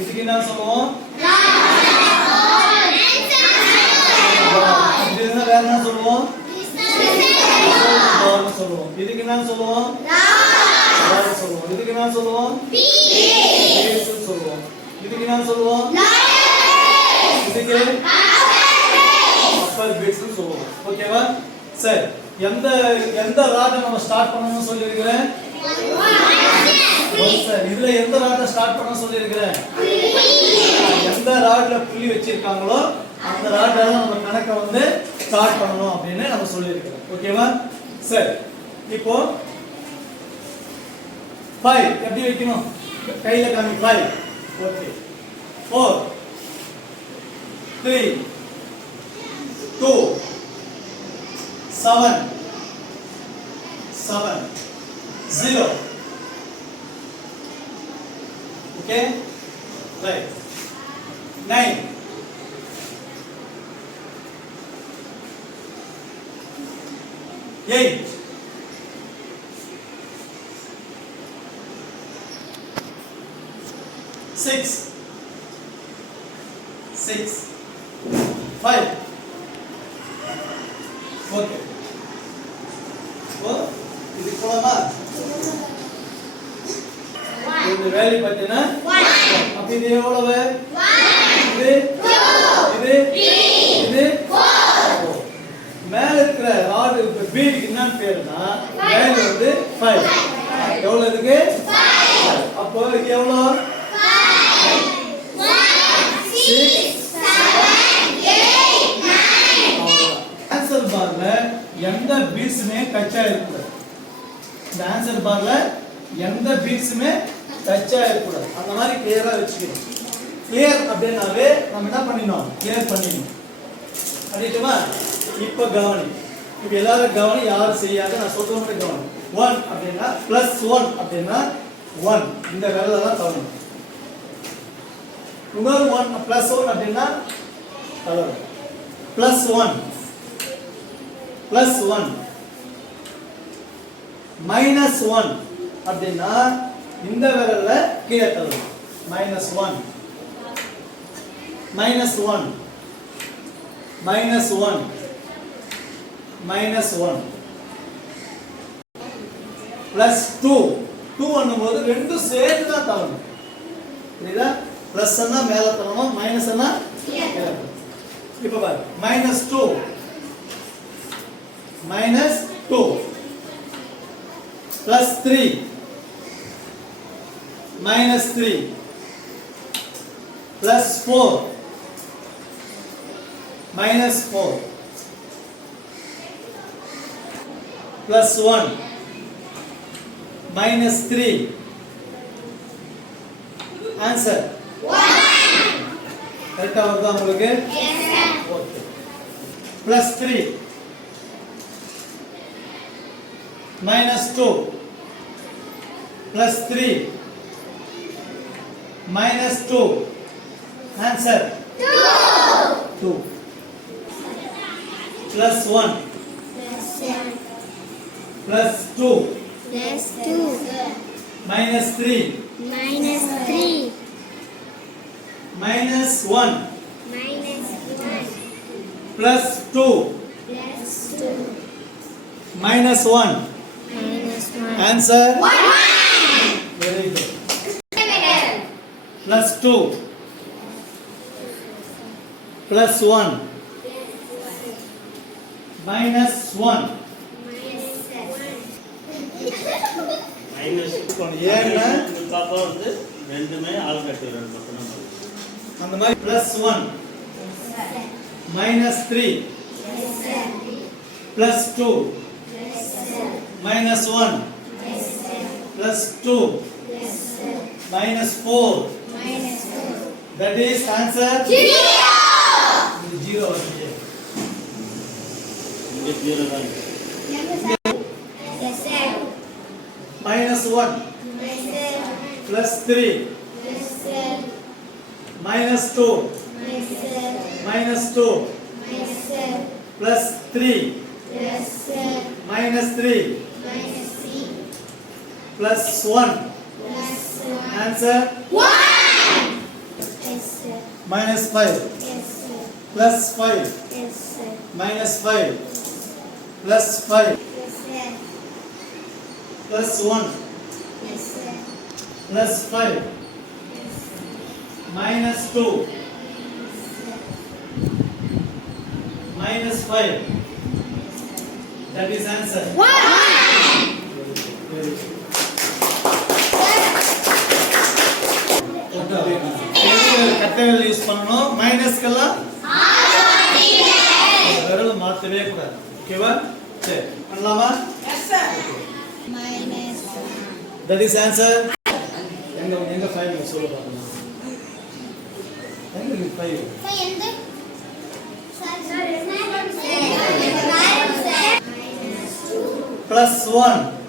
இதுக்கு என்ன சொல்லுவோம்? வேற என்ன சொல்லுவோம்? சொல்லுவோம். இதுக்கு என்ன சொல்லுவோம்? சொல்லுவோம். இதுக்கு என்ன சொல்லுவோம்? சொல்லுவோம். இதுக்கு என்ன சொல்லுவோம்? இதுக்கு அப்பர் பேஸ் சொல்லுவோம். ஓகேவா? சரி, எந்த ராக நம்ம ஸ்டார்ட் பண்ணணும்னு சொல்லி இருக்கிறேன்? இதுல எந்த ராட்ல ஸ்டார்ட் பண்ண சொல்லி இருக்கிறேன்? எந்த ராட்ல புள்ளி வச்சிருக்காங்களோ அந்த ராட்ல நம்ம கணக்க ஸ்டார்ட் பண்ணணும் அப்படின்னு நம்ம சொல்லி இருக்கிறோம். ஓகேவா? சரி, இப்போ 5 எப்படி வைக்கணும்? கையில காமி 5. ஓகே. 4 3 2 7 0. Okay, right. 9 8 6 5. Okay. இது போலாமா? இந்த வேல்யூ பார்த்தீங்கன்னா அப்ப இது எவ்வளவு? 1 இது 4. மேல இருக்கிற ராட் பீடுக்கு என்ன பேருனா வேல்யூ 5. எவ்வளவு இருக்கு? 5. அப்போ இது எவ்வளவு? 6 7 8 9. ஆன்சர் பார்ல எந்த பீட்ஸ்மே டச் ஆயிருக்கூடாது. இந்த ஆன்சர் பார்ல எந்த பீட்ஸ்மே டச் ஆகக்கூடாது. அந்த மாதிரி கிளியரா வச்சுக்கணும். கிளியர் அப்படின்னாவே நம்ம என்ன பண்ணிடணும்? கிளியர் பண்ணிடணும். பண்ணிட்டுமா? இப்போ கவனி. இப்போ எல்லாரும் கவனி, யாரும் செய்யாத நான் சொல்ற மட்டும் கவனி. 1 அப்படின்னா +1 அப்படின்னா 1 இந்த வேலை தான் தரணும். இன்னொரு 1 +1 அப்படின்னா தரணும். +1 -1 அப்படின்னா இந்த விரல்ல கீழே தள்ளணும். -1 +2 பண்ணும்போது ரெண்டும் சேர்த்து தான் தள்ளணும். புரியுதா? பிளஸ் னா மேல தள்ளணும், மைனஸ் னா கீழே தள்ளணும். இப்போ பாரு, -2 +3 -3 +4 -4 +1 -3. ஆன்சர் 1. கரெக்ட்டா வருதா உங்களுக்கு? Yes sir. ஓகே. +3 -2 +3 -2. ஆன்சர் 2. +1 +2 -3 -1 +2 -1. Answer 1. Very good. +2 +1 -1 ஏன்னா பாப்பா ரெண்டுமே ஆல்கட் மட்டும் அந்த மாதிரி +1 -3 +2 -1 +2 -4. That is answer 0. வருது. இங்க 0 தான். Yes sir. -1 +3 -2 -2 +3 -3 +1 ஆன்சர் minus 5 plus 5 minus 5 plus 5 plus 1 plus 5 minus 2 minus 5. That is answer. Very good. கட்டைகள் யூஸ் பண்ணணும் மைனஸ்க்கெல்லாம் விரல் மாத்தவே கூடாது ஓகேவா சரி பண்ணலாமா தட் இஸ் ஆன்சர் எங்க ஃபைல் சொல்ல பாருங்க எங்க ஃபைல் plus 1